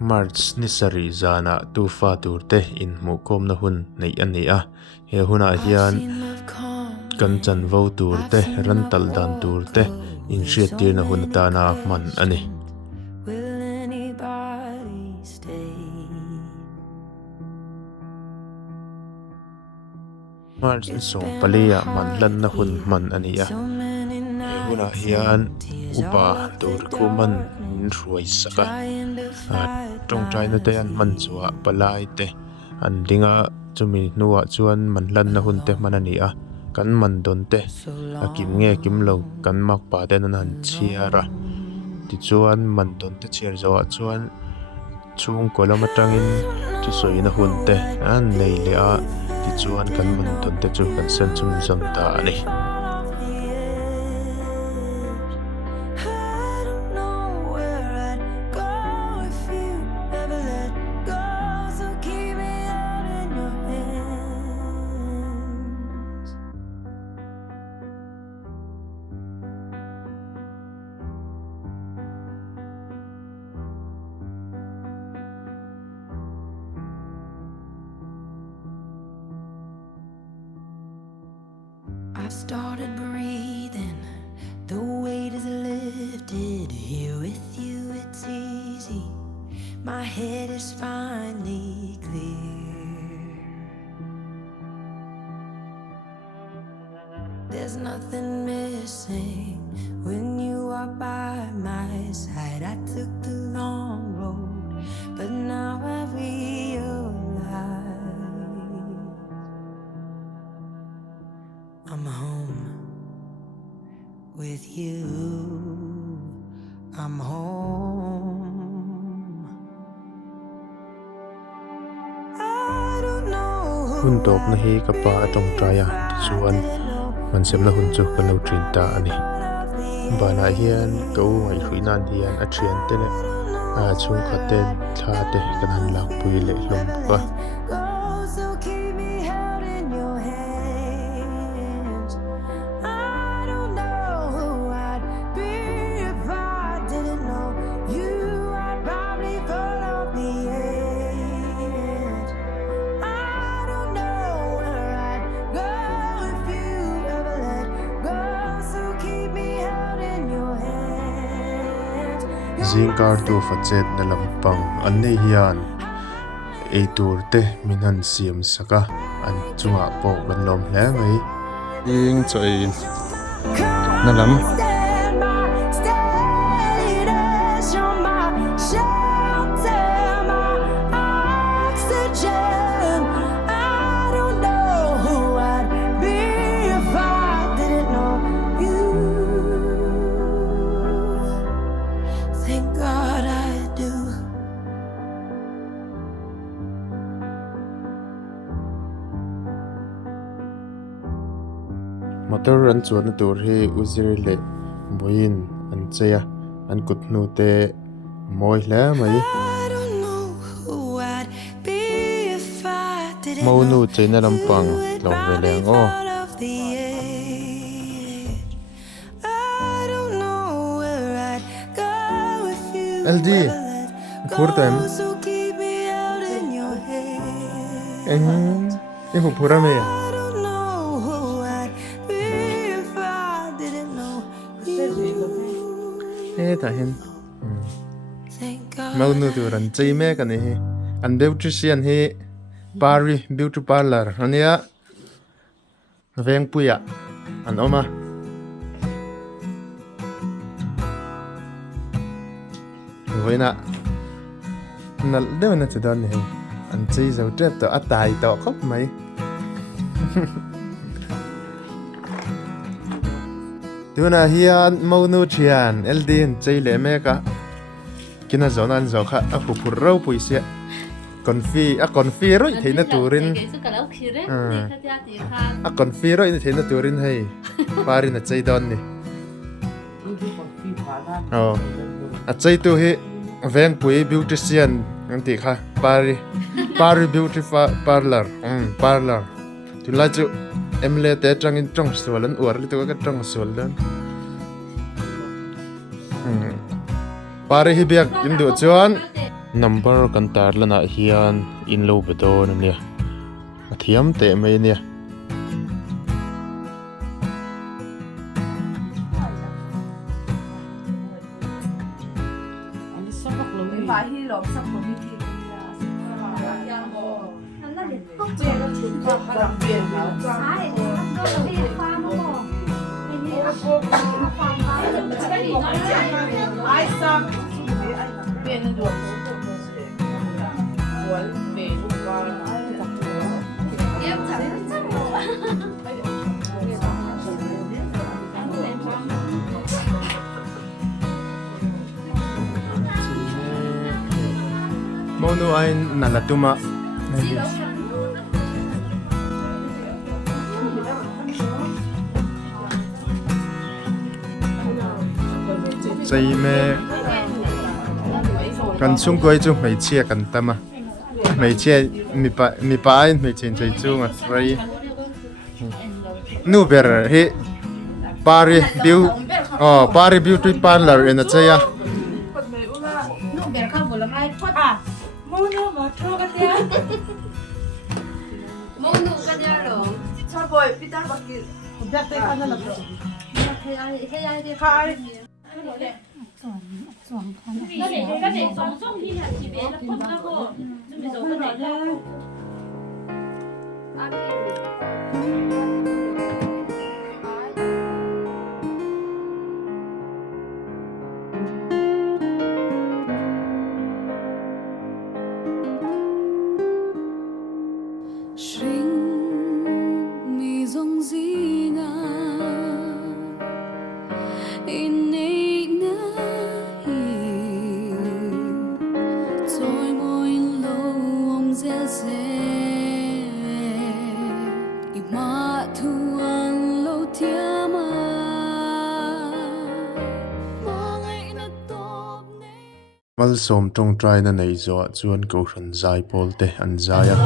March ni sari zana tufa turte in mukom na hun nei ania he huna hian kan chan vo turte rantal dan turte in hriat tir na hun ta na man ani March ni song palia man lan na hun man ania he huna hian upa tur kuman in ruai saka trong trai na te an man chuwa palai te an dinga chumi nuwa chuan man lan na hun te man ania kan man don te akim nge kim lo kan mak pa te nan han chiara ti chuan man don te chiar zawa chuan chung kolama tangin chi soi na hun te an nei le a ti chuan kan man don te chu kan sen chum zam ta ani I've started breathing, the weight is lifted. Here with you it's easy, my head is finally clear. There's nothing missing when you are by my side. I took the long road, but now I realize I'm home with you. I'm home. I don't know. hun top na hi ka pa trong traya chuan man sem na hun chu ka lo trin ta ani bana hian ko ngai huinan hian a thian te ne a chung khaten thla te kan han lak pui le hlom ka Zingkar tu facet na lampang an nei hian ei turte minhan siam saka an chunga po kan lom hle mai ing choi na lam motor an chuan na tur hi uzir le boin an cheya an kutnu te moi hle mai mo nu cheina lampang lo ve leng o LD furtan en pura me ta hin mau nu tu ran chei me kan hi an beautician hi Pari beauty parlor ania veng puya an oma voina nal de na chudan hi an chei zo trep to atai to khop mai tuna hian monu thian eldin cheile meka kina zonan zo kha a phupur ro puisia konfi roi theina turin a konfi roi theina turin hei parin a cheidon ni oh a cheitu hi veng pui beautician anti kha pari beauty parlor parlor tu la chu emle te trangin trong sualan uar li to ka trong sualan pare hi biak indu chuan number kan tar lana hian in lo bedon ania athiam te mai nia mau nu ai nalatumaใจแม่กันchungกวยchungไม่เชี่ยกันตามะไม่เชี่ยมีป้ายไม่เชี่ยใจchungอ่ะไรนู่เบอร์เฮปารีบิวปารีบิวตี้พาร์ลอร์เอ็นเจียmal som tong trai na nei zo chuan ko hran zai pol te an zaya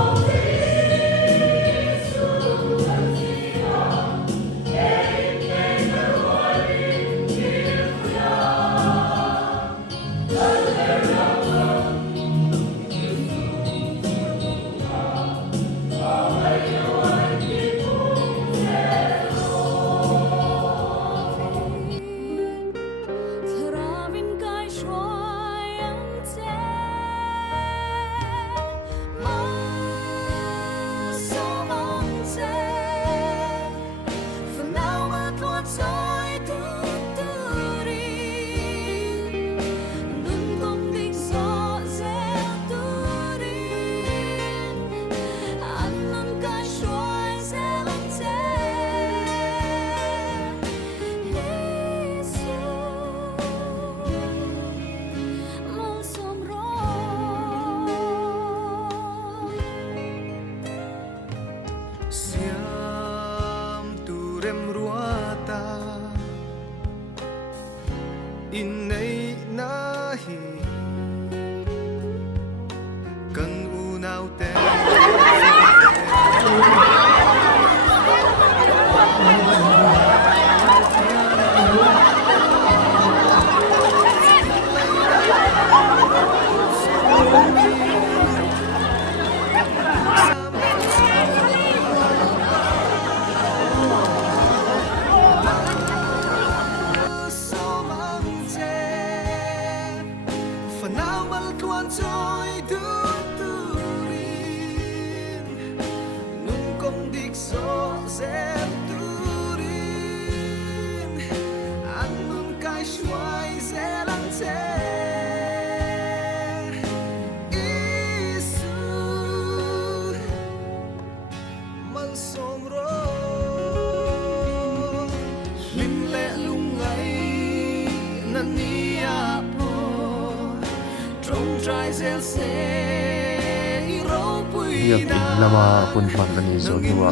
hiệp in lama hun man ani zo nuwa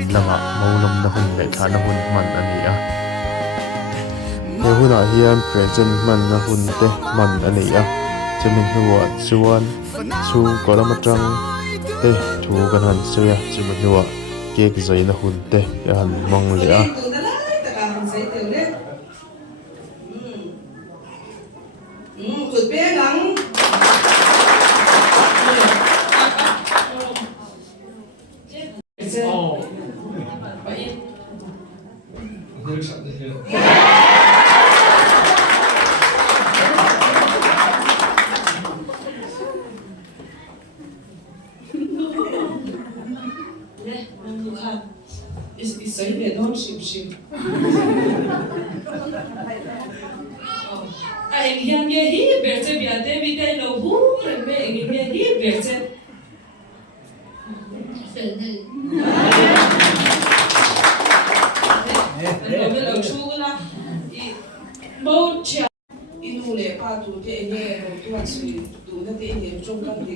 in lama maulom na hun le thana hun man ani a he huna hian present man na hun te man ani a chamin huwa chuan chu kolamatang te thu kan han soya chamin huwa cake zai na hun te han mong le a Good sim anh hiền nghe hi berche biate bi cái lâu bu rồi mẹ anh nghe hi berche anh lâu chu la bao cha inu le pa tu te ene ro tu asui tu na te ene trong kan te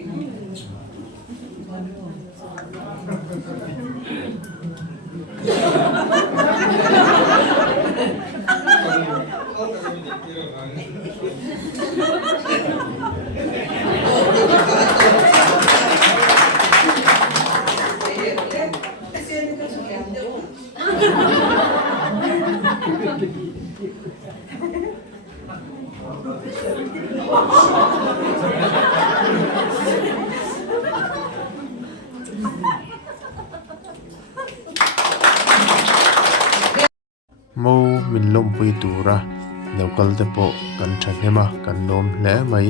Mo min lom pui tura local te po kan than hema kan lom hle mai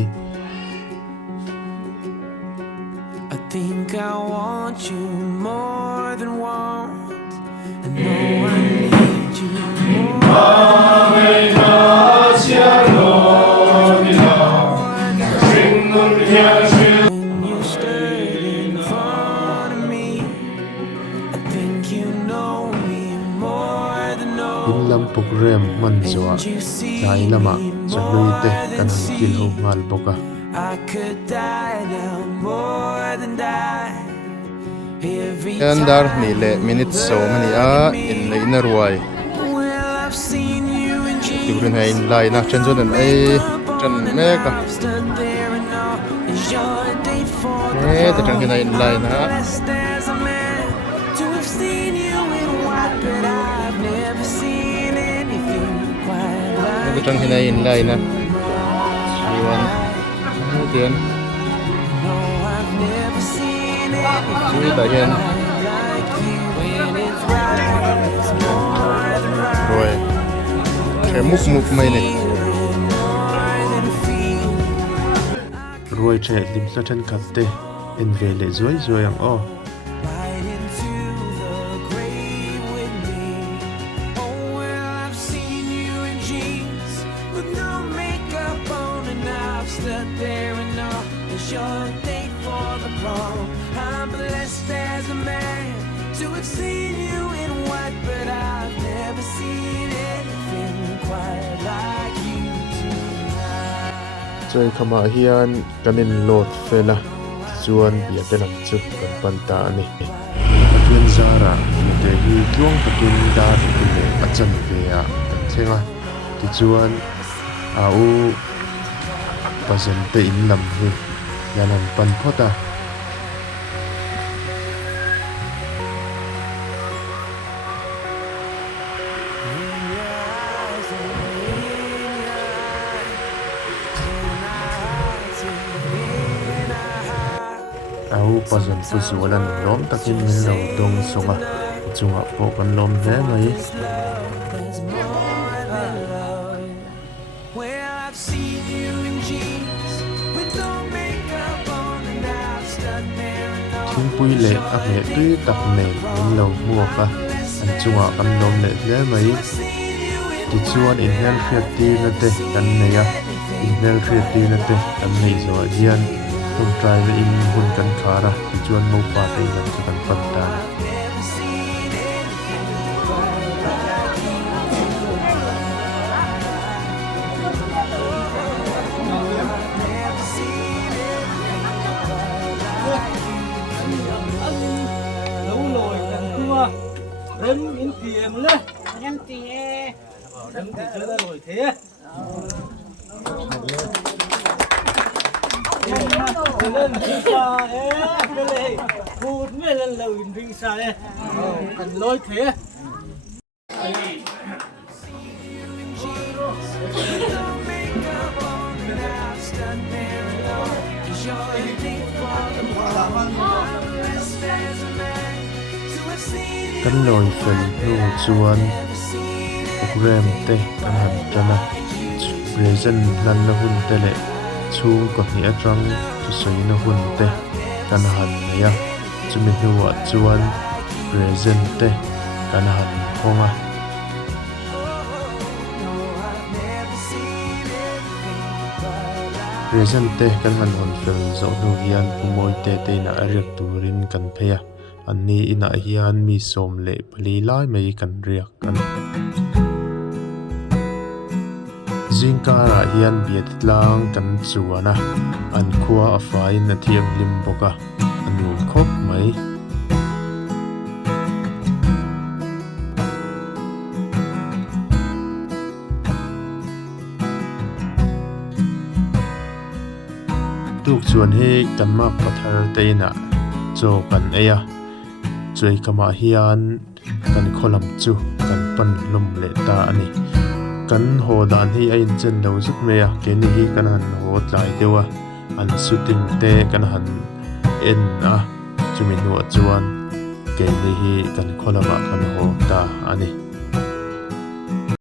I think I want you more than want. I know I need you when you stood in front of me. I think you know me more than in lam program man zwa you see lai lama chanui te kan han kil ho mal boka I could die now more than die. Every andar ni le minute so mani a in le in ruai well, I've seen you in dreams. turin hai in lai na chen zon ai chan me ka I've stood there and all is your date for e ta chang in lai na blessed as a man to have seen you in white, but I've never seen anything quite ta like chang in lai na siwan tian no, I've never seen anything ni ta hian like you. When it's right, it's more than right. rồi ke muk mai ne rồi che lim sa chen khat te in ve le zoi zoi ang o Right into the grave with me. Oh, well, I've seen you in jeans with no makeup on, and I've stood there and all is your date for the prom. I'm blessed as a man to have seen you in white, but I've never seen anything quite like you tonight. chơi khama hian kanin lot fela chuan bia te lam chu kan pan ta ani atun zara te hi tlong takin dar ti le achan ve a kan thenga ti chuan a u pazen te in lam hi yanan pan phota au pazen pu zualan lom takin min lo dong songa chunga po kan lom hle mai There's more than love. Well, I've seen you in jeans with no makeup on, and I've stood there and all thing pui le a he tui tak ne min lo mua ka an chunga kan lom le hle mai ti chuan in hel hriat ti na te kan neya in hel hriat ti na te kan nei zo hian tum trai le in hun kan khara ti chuan mo pa te lam chu kan pan ta Lâu rồi cần thua đếm in tiền lên em thì đếm thì chưa ra rồi thế lên pizza cái này phút mấy lần lời pizza cần lôi thế kan loi fel nu chuan program te kan han tana present lan na hun te le chung ko ni atang tu soi na hun te kan han ya chumi huwa chuan present te kan han honga present te kan han hon fel zo nu hian pumoi te na ariak turin kan phea anni ina hian mi som le pali lai mai kan riak an zingkara hian biat tlang kan chuana an khua a fain a thiam lim boka anu khop mai tuk chuan hi kan ma pathar teina cho kan eya choi kama hian kan kholam chu kan pan lum le ta ani kan ho dan hi a in chen lo zut me a ke ni hi kan han ho tlai dewa an shooting te kan han en a chumi nu chuan ke ni hi kan kholama kan ho ta ani